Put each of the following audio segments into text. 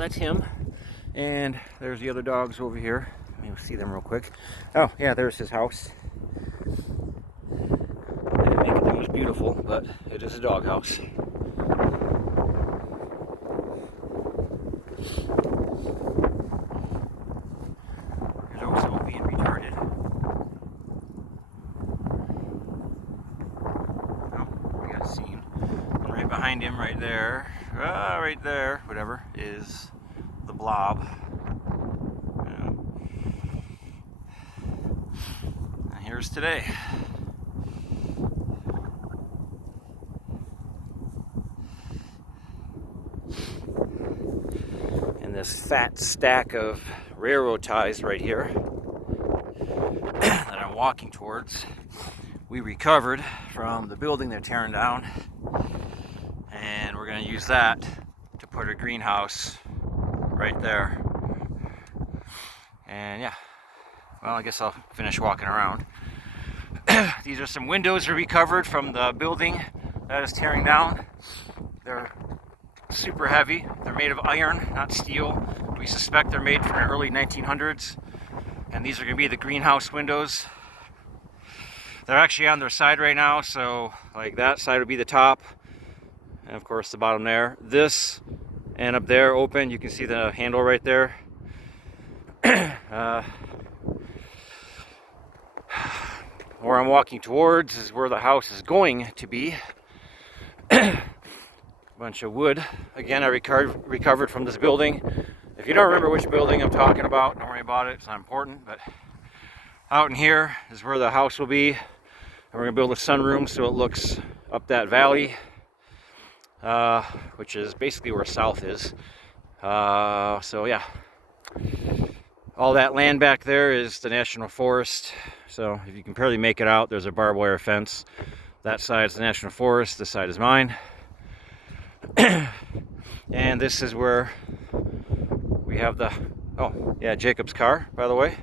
that's him. And there's the other dogs over here. Let me see them real quick. Oh, yeah, there's his house. I didn't make it the most beautiful, but it is a dog house. There's also being retarded. Oh, we got a scene. And right behind him, right there, whatever, is the Blob. And here's today. And this fat stack of railroad ties right here that I'm walking towards, we recovered from the building they're tearing down, and we're going to use that to put a greenhouse right there. And yeah, well, I guess I'll finish walking around. These are some windows we recovered from the building that is tearing down. They're super heavy. They're made of iron, not steel. We suspect they're made from the early 1900s. And these are going to be the greenhouse windows. They're actually on their side right now, so like that side would be the top, and of course the bottom there. This and up there open, you can see the handle right there. Where I'm walking towards is where the house is going to be. Bunch of wood. Again, I recovered from this building. If you don't remember which building I'm talking about, don't worry about it, it's not important. But out in here is where the house will be. And we're gonna build a sunroom so it looks up that valley, which is basically where south is. So yeah, all that land back there is the National Forest. So if you can barely make it out, there's a barbed wire fence. That side is the National Forest, this side is mine. And this is where we have the, oh yeah, Jacob's car, by the way.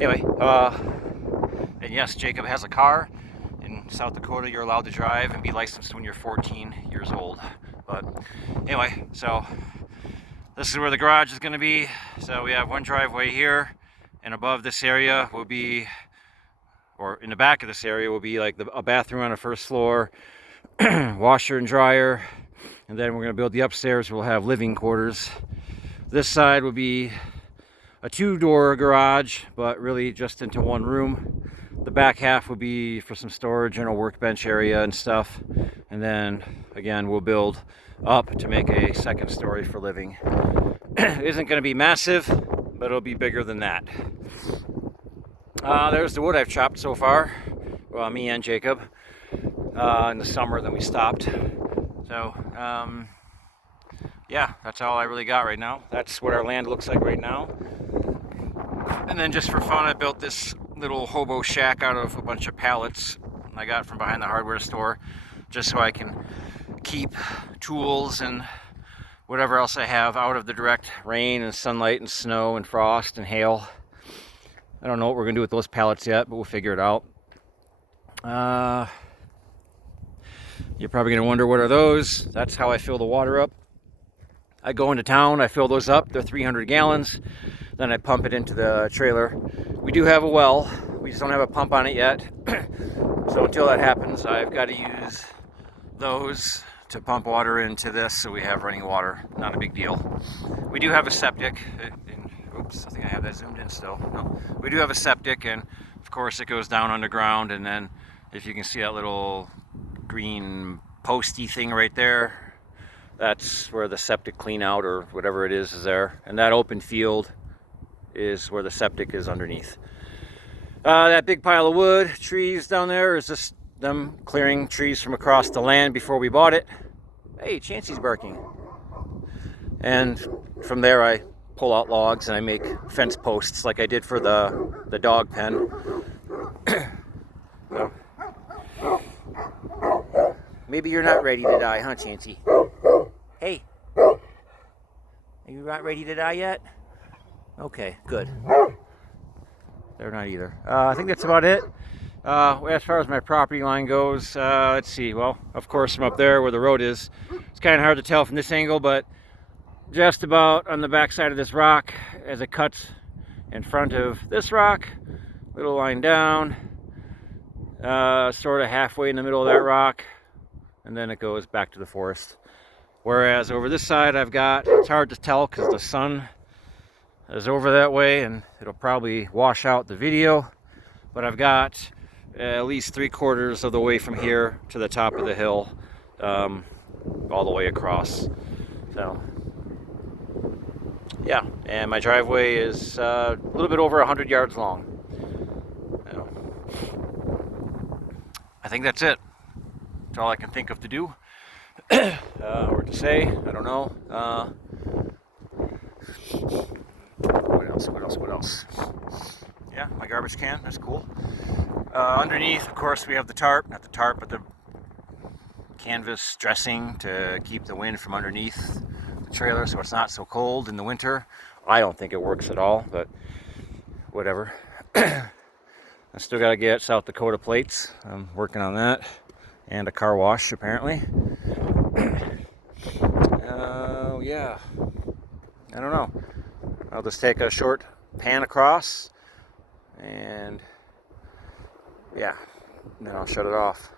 Anyway, and yes, Jacob has a car. In South Dakota, you're allowed to drive and be licensed when you're 14 years old. But anyway, so this is where the garage is going to be. So we have one driveway here, and above this area will be, or in the back of this area will be like a bathroom on the first floor, washer and dryer, and then we're going to build the upstairs. We'll have living quarters. This side will be a two-door garage, but really just into one room. The back half will be for some storage and a workbench area and stuff. And then again, we'll build up to make a second story for living. It isn't going to be massive, but it'll be bigger than that. There's the wood I've chopped so far. Well, me and Jacob. In the summer, then we stopped. So yeah, that's all I really got right now. That's what our land looks like right now. And then just for fun, I built this little hobo shack out of a bunch of pallets I got from behind the hardware store, just so I can keep tools and whatever else I have out of the direct rain and sunlight and snow and frost and hail. I don't know what we're gonna do with those pallets yet, but we'll figure it out. You're probably gonna wonder, what are those? That's how I fill the water up. I go into town, I fill those up, they're 300 gallons, then I pump it into the trailer. We do have a well, we just don't have a pump on it yet. So until that happens, I've got to use those to pump water into this so we have running water. Not a big deal. We do have a septic. Oops, I think I have that zoomed in still. No. We do have a septic, and of course it goes down underground, and then if you can see that little green posty thing right there, that's where the septic clean out or whatever it is there. And that open field is where the septic is underneath. That big pile of wood, trees down there, is just them clearing trees from across the land before we bought it. Hey, Chancey's barking. And from there I pull out logs and I make fence posts like I did for the dog pen. So, maybe you're not ready to die, huh, Chancey? Hey, are you not ready to die yet? Okay, good. They're not either. I think that's about it. As far as my property line goes, let's see. Well, of course, from up there where the road is, it's kind of hard to tell from this angle, but just about on the back side of this rock as it cuts in front of this rock, little line down, sort of halfway in the middle of that rock, and then it goes back to the forest. Whereas over this side I've got, it's hard to tell because the sun is over that way and it'll probably wash out the video, but I've got at least 3/4 of the way from here to the top of the hill, all the way across. So yeah, and my driveway is a little bit over 100 yards long. So, I think that's it. That's all I can think of to do or to say. I don't know. What else? Yeah, my garbage can. That's cool. Underneath, of course, we have the tarp. Not the tarp, but the canvas dressing to keep the wind from underneath the trailer so it's not so cold in the winter. I don't think it works at all, but whatever. I still got to get South Dakota plates. I'm working on that. And a car wash, apparently. Yeah. I don't know. I'll just take a short pan across and yeah, and then I'll shut it off.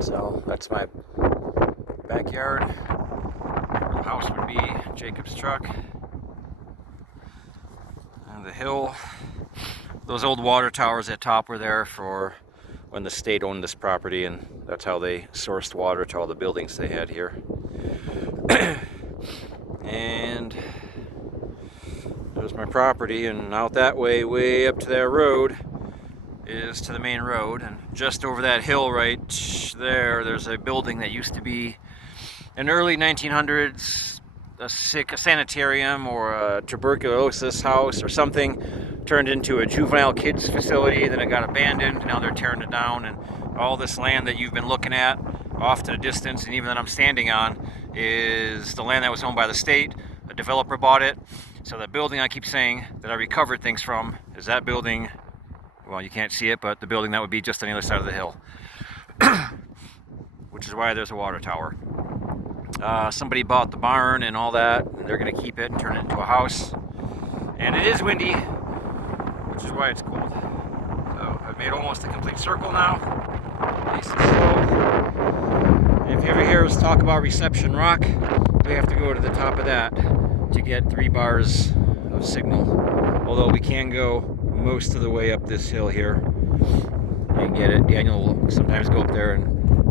So that's my backyard. Where the house would be, Jacob's truck. And the hill. Those old water towers at top were there for when the state owned this property, and that's how they sourced water to all the buildings they had here. And there's my property, and out that way up to that road is to the main road, and just over that hill right there's a building that used to be in early 1900s a sanitarium or a tuberculosis house or something, turned into a juvenile kids facility. Then it got abandoned. Now they're tearing it down, and all this land that you've been looking at off to the distance, and even that I'm standing on, is the land that was owned by the state. A developer bought it. So the building I keep saying that I recovered things from is that building. Well, you can't see it, but the building that would be just on the other side of the hill. Which is why there's a water tower. Somebody bought the barn and all that, and they're going to keep it and turn it into a house. And it is windy, which is why it's cold. So I've made almost a complete circle now. Nice and slow. And if you ever hear us talk about Reception Rock, we have to go to the top of that to get 3 bars of signal. Although we can go most of the way up this hill here and get it. Daniel will sometimes go up there and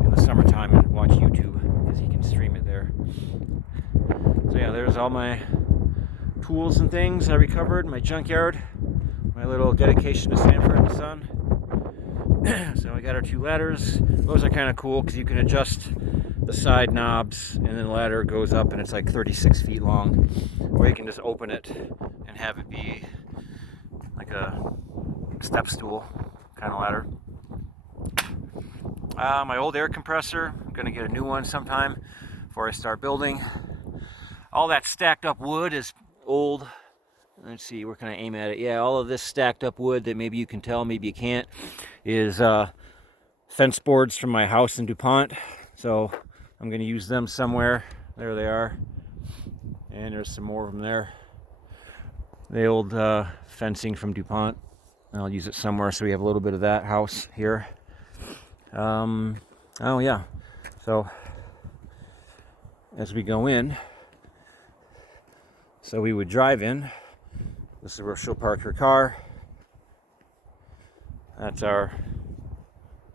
in the summertime and watch YouTube because he can stream it there. So yeah, there's all my tools and things I recovered, my junkyard, my little dedication to Sanford and Son. So I got our 2 ladders. Those are kind of cool because you can adjust the side knobs, and then the ladder goes up and it's like 36 feet long. Or you can just open it and have it be like a step stool kind of ladder. My old air compressor, I'm going to get a new one sometime before I start building. All that stacked up wood is old. Let's see, where can I aim at it? Yeah, all of this stacked up wood that maybe you can tell, maybe you can't, is fence boards from my house in DuPont. So I'm going to use them somewhere. There they are. And there's some more of them there. The old fencing from DuPont. I'll use it somewhere so we have a little bit of that house here. Oh yeah. So as we go in, so we would drive in. This is where she'll park her car. That's our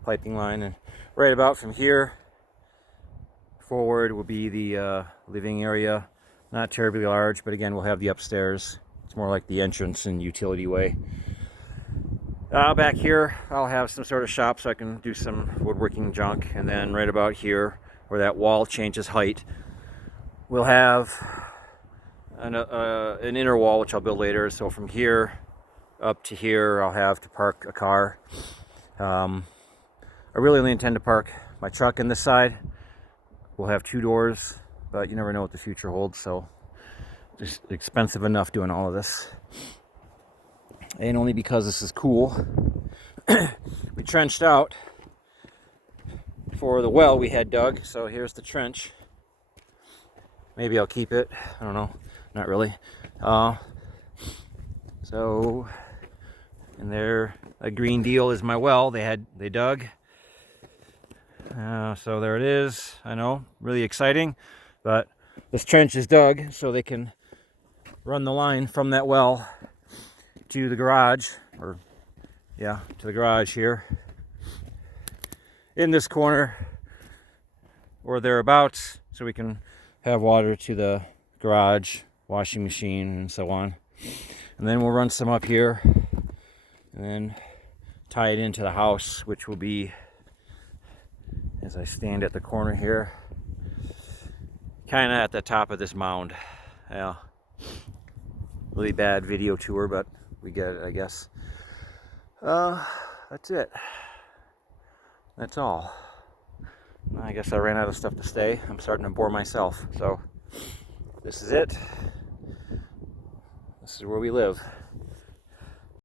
piping line, and right about from here forward will be the living area. Not terribly large, but again, we'll have the upstairs. It's more like the entrance and utility way. Back here, I'll have some sort of shop so I can do some woodworking junk. And then right about here, where that wall changes height, we'll have an inner wall, which I'll build later. So from here up to here, I'll have to park a car. I really only intend to park my truck in this side. We'll have 2 doors, but you never know what the future holds. So it's expensive enough doing all of this. And only because this is cool, we trenched out for the well we had dug. So here's the trench. Maybe I'll keep it. I don't know. Not really. So, and there, a green deal is my well. They dug. So there it is. I know, really exciting. But this trench is dug so they can run the line from that well to the garage, or yeah, to the garage here in this corner or thereabouts, so we can have water to the garage, washing machine, and so on. And then we'll run some up here and then tie it into the house, which will be, as I stand at the corner here, kind of at the top of this mound. Yeah, really bad video tour, but we get it, I guess. That's it. That's all. I guess I ran out of stuff to say. I'm starting to bore myself. So this is it. This is where we live.